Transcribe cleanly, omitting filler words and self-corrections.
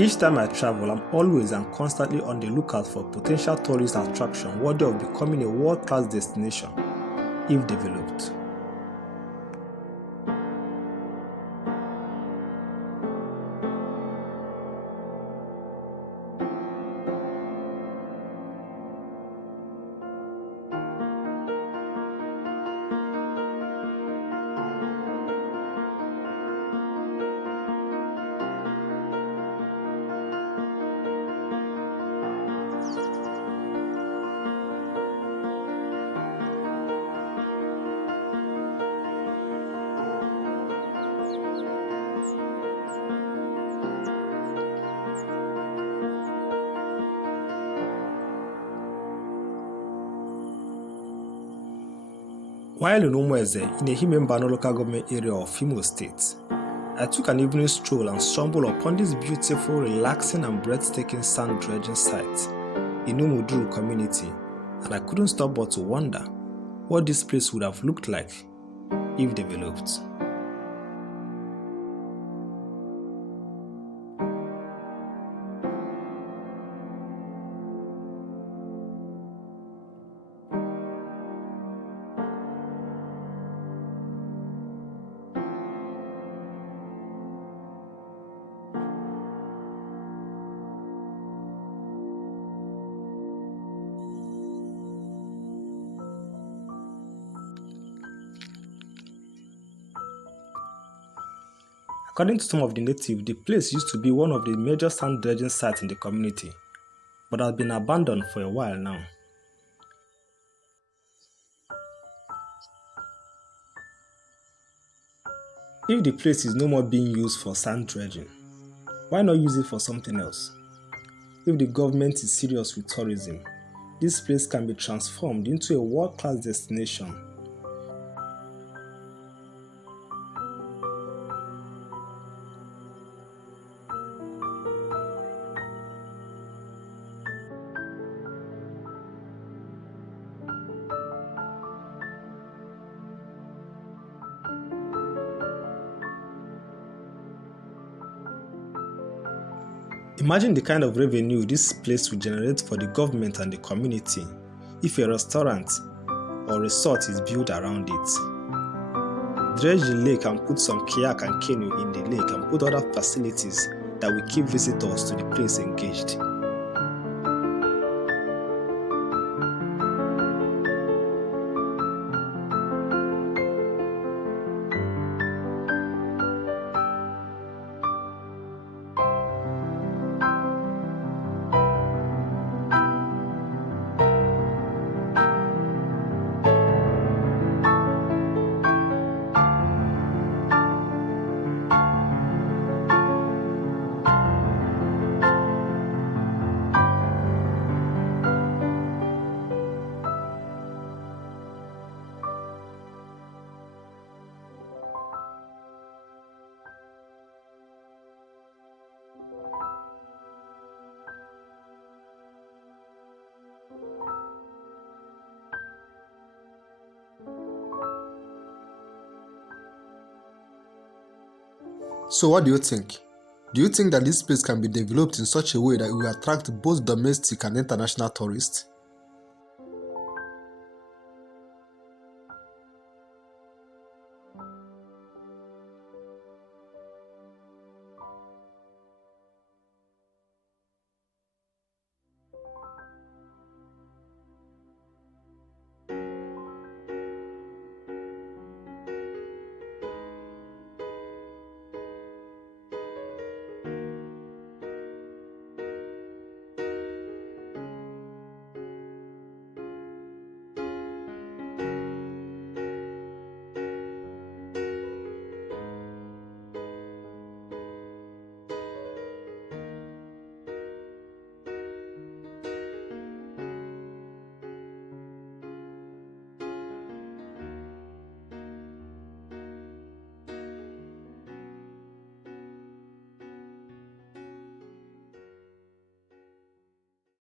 Each time I travel, I'm always and constantly on the lookout for potential tourist attraction worthy of becoming a world-class destination if developed. While in Umueze, in a Himembano local government area of Imo State, I took an evening stroll and stumbled upon this beautiful, relaxing and breathtaking sand dredging site in Umuduru community, and I couldn't stop but to wonder what this place would have looked like if developed. According to some of the natives, the place used to be one of the major sand dredging sites in the community, but has been abandoned for a while now. If the place is no more being used for sand dredging, why not use it for something else? If the government is serious with tourism, this place can be transformed into a world-class destination. Imagine the kind of revenue this place will generate for the government and the community if a restaurant or resort is built around it. Dredge the lake and put some kayak and canoe in the lake and put other facilities that will keep visitors to the place engaged. So what do you think? Do you think that this place can be developed in such a way that it will attract both domestic and international tourists?